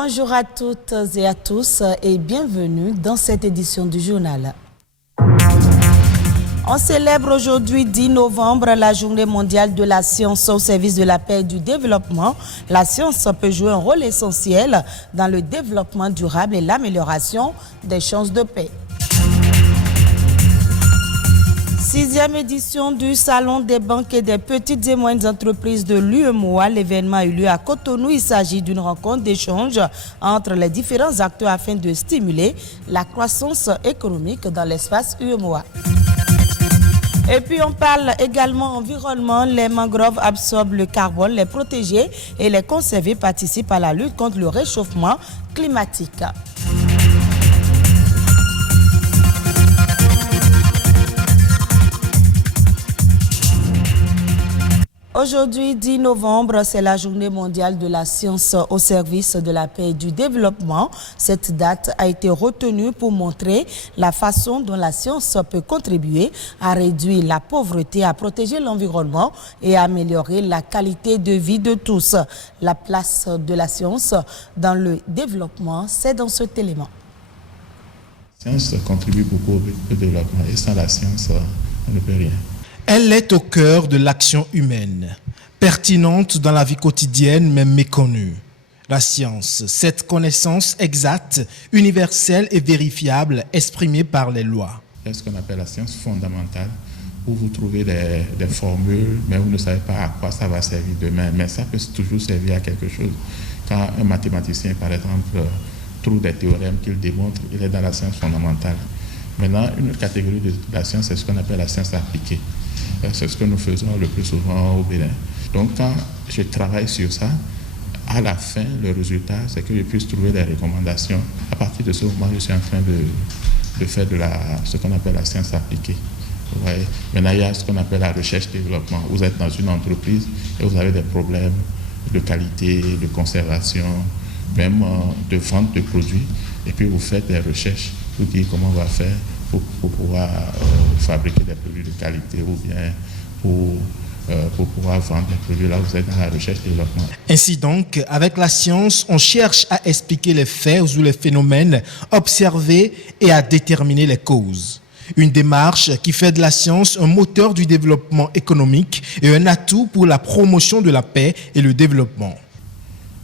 Bonjour à toutes et à tous et bienvenue dans cette édition du journal. On célèbre aujourd'hui 10 novembre la journée mondiale de la science au service de la paix et du développement. La science peut jouer un rôle essentiel dans le développement durable et l'amélioration des chances de paix. 6e édition du Salon des banques et des petites et moyennes entreprises de l'UEMOA. L'événement a eu lieu à Cotonou. Il s'agit d'une rencontre d'échange entre les différents acteurs afin de stimuler la croissance économique dans l'espace UEMOA. Et puis on parle également environnement. Les mangroves absorbent le carbone, les protéger et les conserver participent à la lutte contre le réchauffement climatique. Aujourd'hui, 10 novembre, c'est la journée mondiale de la science au service de la paix et du développement. Cette date a été retenue pour montrer la façon dont la science peut contribuer à réduire la pauvreté, à protéger l'environnement et à améliorer la qualité de vie de tous. La place de la science dans le développement, c'est dans cet élément. La science contribue beaucoup au développement et sans la science, on ne peut rien. Elle est au cœur de l'action humaine, pertinente dans la vie quotidienne mais méconnue. La science, cette connaissance exacte, universelle et vérifiable, exprimée par les lois. C'est ce qu'on appelle la science fondamentale, où vous trouvez des formules, mais vous ne savez pas à quoi ça va servir demain. Mais ça peut toujours servir à quelque chose. Quand un mathématicien, par exemple, trouve des théorèmes qu'il démontre, il est dans la science fondamentale. Maintenant, une autre catégorie de la science, c'est ce qu'on appelle la science appliquée. C'est ce que nous faisons le plus souvent au Bénin. Donc, quand je travaille sur ça, à la fin, le résultat, c'est que je puisse trouver des recommandations. À partir de ce moment, je suis en train de faire ce qu'on appelle la science appliquée. Vous voyez? Maintenant, il y a ce qu'on appelle la recherche-développement. Vous êtes dans une entreprise et vous avez des problèmes de qualité, de conservation, même de vente de produits. Et puis, vous faites des recherches pour dire comment on va faire pour pouvoir fabriquer des produits de qualité ou bien pour pouvoir vendre des produits. Là, vous êtes dans la recherche et développement. Ainsi donc, avec la science, on cherche à expliquer les faits ou les phénomènes observés et à déterminer les causes. Une démarche qui fait de la science un moteur du développement économique et un atout pour la promotion de la paix et le développement.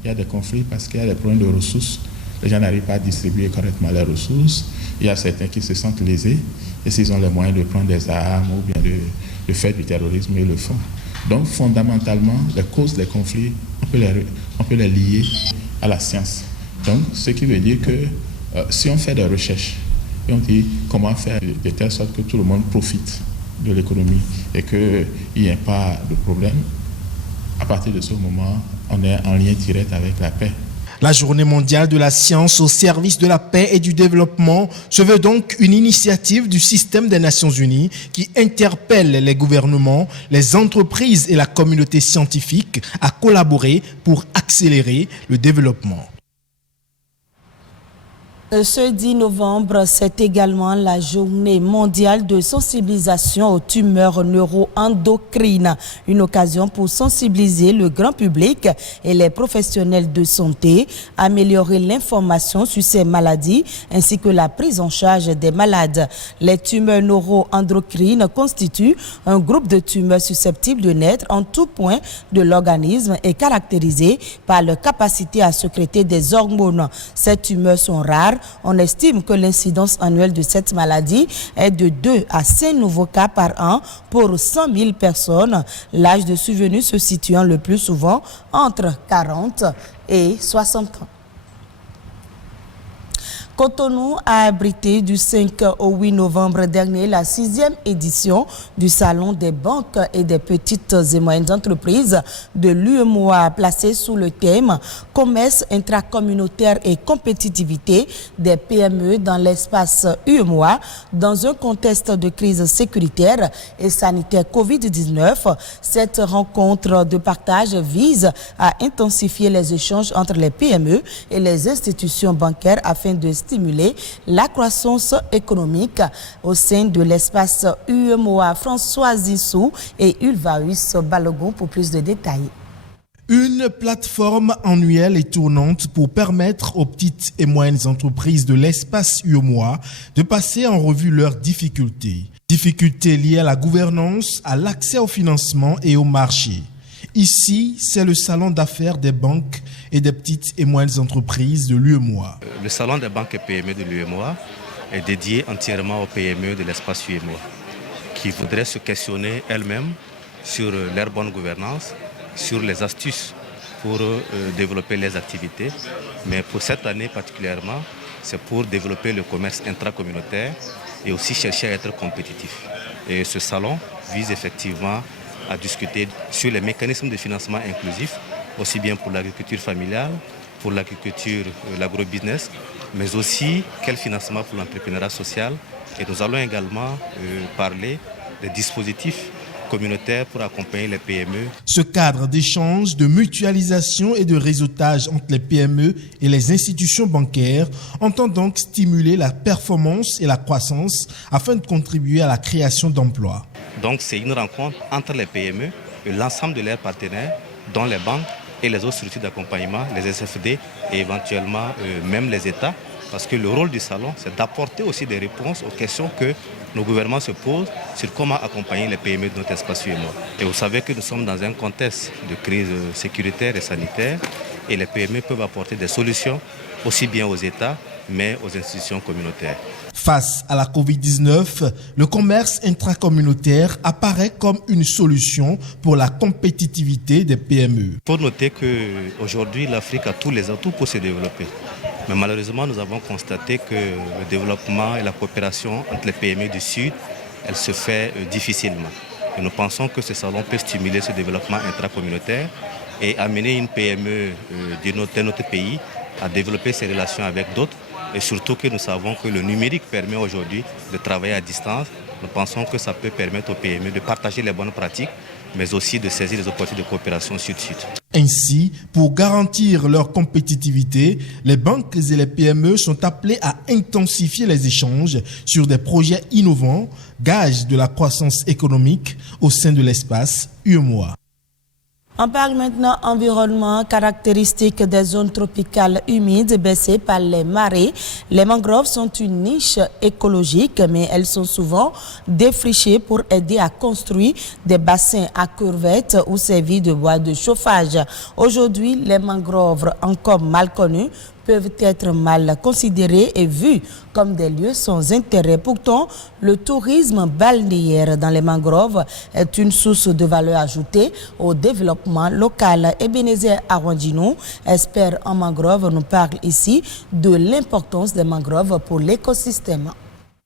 Il y a des conflits parce qu'il y a des problèmes de ressources. Les gens n'arrivent pas à distribuer correctement les ressources. Il y a certains qui se sentent lésés et s'ils ont les moyens de prendre des armes ou bien de faire du terrorisme, ils le font. Donc fondamentalement, les causes des conflits, on peut les lier à la science. Donc ce qui veut dire que si on fait des recherches et on dit comment faire de telle sorte que tout le monde profite de l'économie et qu'il n'y ait pas de problème, à partir de ce moment, on est en lien direct avec la paix. La journée mondiale de la science au service de la paix et du développement se veut donc une initiative du système des Nations Unies qui interpelle les gouvernements, les entreprises et la communauté scientifique à collaborer pour accélérer le développement. Ce 10 novembre, c'est également la journée mondiale de sensibilisation aux tumeurs neuro-endocrines. Une occasion pour sensibiliser le grand public et les professionnels de santé, améliorer l'information sur ces maladies ainsi que la prise en charge des malades. Les tumeurs neuro-endocrines constituent un groupe de tumeurs susceptibles de naître en tout point de l'organisme et caractérisées par leur capacité à sécréter des hormones. Ces tumeurs sont rares. On estime que l'incidence annuelle de cette maladie est de 2 à 5 nouveaux cas par an pour 100 000 personnes. L'âge de survenue se situant le plus souvent entre 40 et 60 ans. Cotonou a abrité du 5 au 8 novembre dernier la 6e édition du Salon des banques et des petites et moyennes entreprises de l'UEMOA, placé sous le thème « Commerce intracommunautaire et compétitivité des PME dans l'espace UEMOA » dans un contexte de crise sécuritaire et sanitaire Covid-19. Cette rencontre de partage vise à intensifier les échanges entre les PME et les institutions bancaires afin de stimuler la croissance économique au sein de l'espace UEMOA. François Zissou et Ulvaeus Balogun pour plus de détails. Une plateforme annuelle et tournante pour permettre aux petites et moyennes entreprises de l'espace UEMOA de passer en revue leurs difficultés. Difficultés liées à la gouvernance, à l'accès au financement et au marché. Ici, c'est le salon d'affaires des banques et des petites et moyennes entreprises de l'UEMOA. Le salon des banques et PME de l'UEMOA est dédié entièrement aux PME de l'espace UEMOA qui voudraient se questionner elles-mêmes sur leur bonne gouvernance, sur les astuces pour développer les activités. Mais pour cette année particulièrement, c'est pour développer le commerce intracommunautaire et aussi chercher à être compétitif. Et ce salon vise effectivement à discuter sur les mécanismes de financement inclusif, aussi bien pour l'agriculture familiale, pour l'agriculture, l'agrobusiness, mais aussi quel financement pour l'entrepreneuriat social. Et nous allons également parler des dispositifs communautaires pour accompagner les PME. Ce cadre d'échange, de mutualisation et de réseautage entre les PME et les institutions bancaires entend donc stimuler la performance et la croissance afin de contribuer à la création d'emplois. Donc c'est une rencontre entre les PME et l'ensemble de leurs partenaires, dont les banques et les autres structures d'accompagnement, les SFD et éventuellement même les États. Parce que le rôle du salon, c'est d'apporter aussi des réponses aux questions que nos gouvernements se posent sur comment accompagner les PME de notre espace UEMOA. Et vous savez que nous sommes dans un contexte de crise sécuritaire et sanitaire et les PME peuvent apporter des solutions aussi bien aux États mais aux institutions communautaires. Face à la Covid-19, le commerce intracommunautaire apparaît comme une solution pour la compétitivité des PME. Il faut noter qu'aujourd'hui, l'Afrique a tous les atouts pour se développer. Mais malheureusement, nous avons constaté que le développement et la coopération entre les PME du Sud, elle se fait difficilement. Et nous pensons que ce salon peut stimuler ce développement intracommunautaire et amener une PME de notre pays à développer ses relations avec d'autres. Et surtout que nous savons que le numérique permet aujourd'hui de travailler à distance. Nous pensons que ça peut permettre aux PME de partager les bonnes pratiques, mais aussi de saisir les opportunités de coopération sud-sud. Ainsi, pour garantir leur compétitivité, les banques et les PME sont appelées à intensifier les échanges sur des projets innovants, gage de la croissance économique au sein de l'espace UEMOA. On parle maintenant environnement, caractéristiques des zones tropicales humides baissées par les marées. Les mangroves sont une niche écologique, mais elles sont souvent défrichées pour aider à construire des bassins à curvettes ou servir de bois de chauffage. Aujourd'hui, les mangroves, encore mal connues, peuvent être mal considérés et vus comme des lieux sans intérêt. Pourtant, le tourisme balnéaire dans les mangroves est une source de valeur ajoutée au développement local. Ebenezer Arwandino, expert en mangroves, nous parle ici de l'importance des mangroves pour l'écosystème.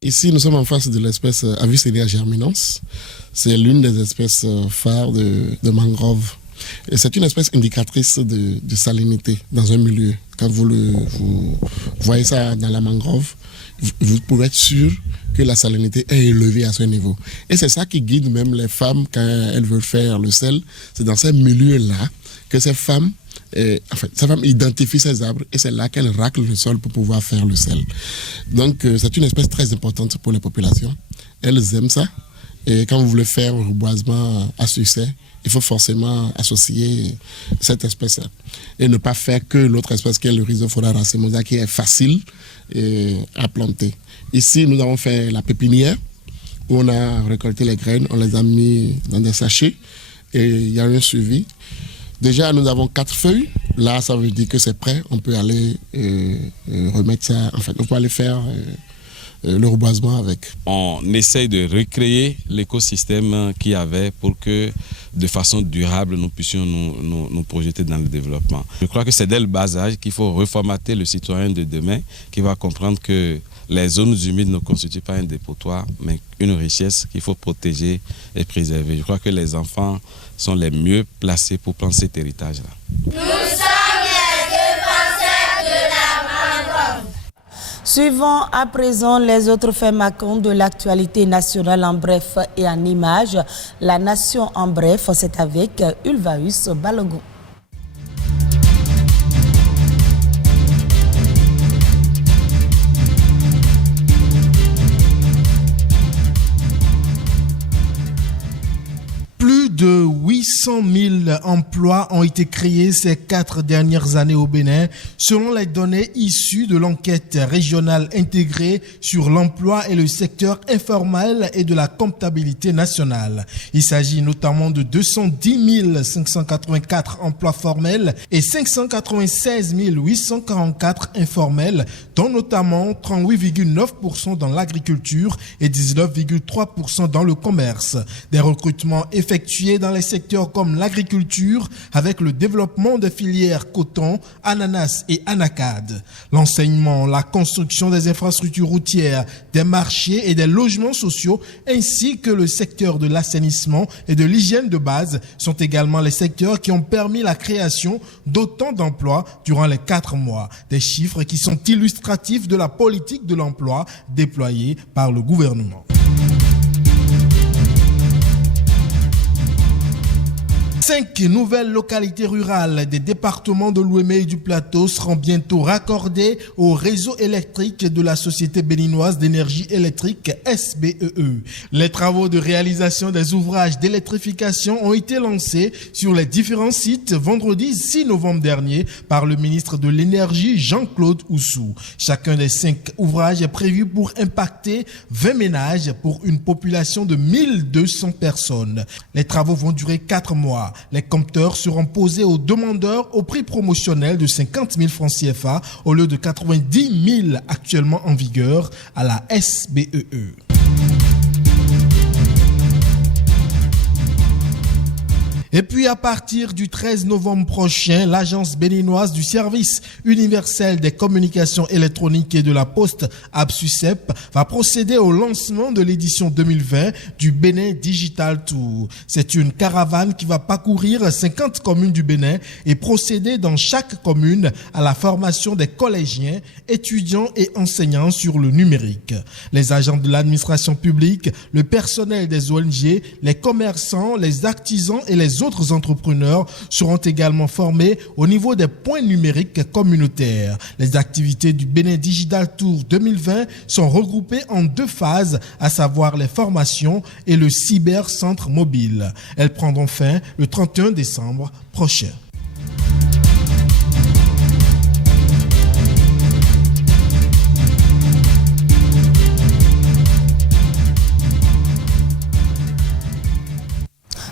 Ici, nous sommes en face de l'espèce Avicennia germinans. C'est l'une des espèces phares de mangroves. Et c'est une espèce indicatrice de salinité dans un milieu. Quand vous voyez ça dans la mangrove, vous pouvez être sûr que la salinité est élevée à ce niveau. Et c'est ça qui guide même les femmes quand elles veulent faire le sel. C'est dans ces milieux-là que ces femmes identifient ces arbres et c'est là qu'elles raclent le sol pour pouvoir faire le sel. Donc c'est une espèce très importante pour les populations. Elles aiment ça. Et quand vous voulez faire un reboisement à succès, il faut forcément associer cette espèce et ne pas faire que l'autre espèce qui est le Rhizophora racemosa qui est facile à planter. Ici, nous avons fait la pépinière où on a récolté les graines, on les a mis dans des sachets et il y a eu un suivi. Déjà, nous avons 4 feuilles. Là, ça veut dire que c'est prêt. On peut aller remettre ça. En fait, on peut aller faire le reboisement avec. On essaye de recréer l'écosystème qu'il y avait pour que de façon durable nous puissions nous projeter dans le développement. Je crois que c'est dès le bas âge qu'il faut reformater le citoyen de demain qui va comprendre que les zones humides ne constituent pas un dépotoir mais une richesse qu'il faut protéger et préserver. Je crois que les enfants sont les mieux placés pour prendre cet héritage-là. Nous sommes les défenseurs de la mangrove. Suivons à présent les autres faits marquants de l'actualité nationale en bref et en images. La nation en bref, c'est avec Ulvaeus Balogun. Plus de 800 800 000 emplois ont été créés ces 4 dernières années au Bénin, selon les données issues de l'enquête régionale intégrée sur l'emploi et le secteur informel et de la comptabilité nationale. Il s'agit notamment de 210 584 emplois formels et 596 844 informels, dont notamment 38,9% dans l'agriculture et 19,3% dans le commerce. Des recrutements effectués dans les secteurs comme l'agriculture avec le développement des filières coton, ananas et anacarde. L'enseignement, la construction des infrastructures routières, des marchés et des logements sociaux ainsi que le secteur de l'assainissement et de l'hygiène de base sont également les secteurs qui ont permis la création d'autant d'emplois durant les 4 mois. Des chiffres qui sont illustratifs de la politique de l'emploi déployée par le gouvernement. 5 nouvelles localités rurales des départements de l'Ouémé et du Plateau seront bientôt raccordées au réseau électrique de la Société béninoise d'énergie électrique SBEE. Les travaux de réalisation des ouvrages d'électrification ont été lancés sur les différents sites vendredi 6 novembre dernier par le ministre de l'Énergie Jean-Claude Oussou. Chacun des 5 ouvrages est prévu pour impacter 20 ménages pour une population de 1200 personnes. Les travaux vont durer 4 mois. Les compteurs seront posés aux demandeurs au prix promotionnel de 50 000 francs CFA au lieu de 90 000 actuellement en vigueur à la SBEE. Et puis à partir du 13 novembre prochain, l'agence béninoise du service universel des communications électroniques et de la poste ABSUCEP va procéder au lancement de l'édition 2020 du Bénin Digital Tour. C'est une caravane qui va parcourir 50 communes du Bénin et procéder dans chaque commune à la formation des collégiens, étudiants et enseignants sur le numérique. Les agents de l'administration publique, le personnel des ONG, les commerçants, les artisans et les autres entrepreneurs seront également formés au niveau des points numériques communautaires. Les activités du Bénin Digital Tour 2020 sont regroupées en 2 phases, à savoir les formations et le cybercentre mobile. Elles prendront fin le 31 décembre prochain.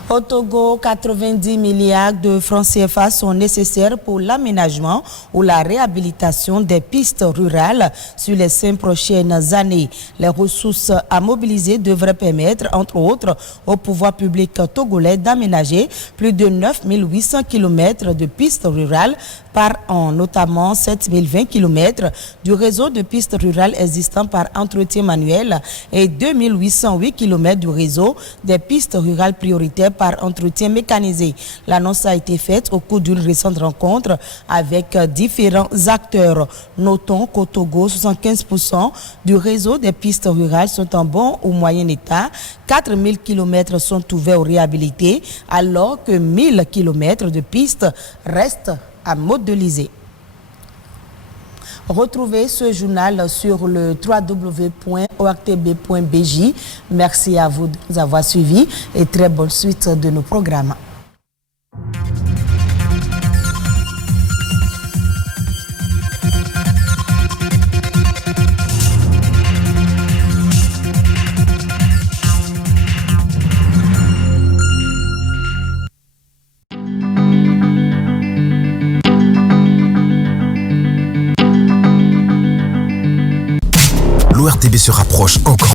Au Togo, 90 milliards de francs CFA sont nécessaires pour l'aménagement ou la réhabilitation des pistes rurales sur les 5 prochaines années. Les ressources à mobiliser devraient permettre, entre autres, au pouvoir public togolais d'aménager plus de 9 800 km de pistes rurales par an, notamment 7 020 km du réseau de pistes rurales existant par entretien manuel et 2 808 km du réseau des pistes rurales prioritaires par entretien mécanisé. L'annonce a été faite au cours d'une récente rencontre avec différents acteurs. Notons qu'au Togo, 75% du réseau des pistes rurales sont en bon ou moyen état. 4 000 km sont ouverts aux réhabilités, alors que 1 000 km de pistes restent à modéliser. Retrouvez ce journal sur le www.ortb.bj. Merci à vous de nous avoir suivis et très bonne suite de nos programmes. L'ORTB se rapproche encore.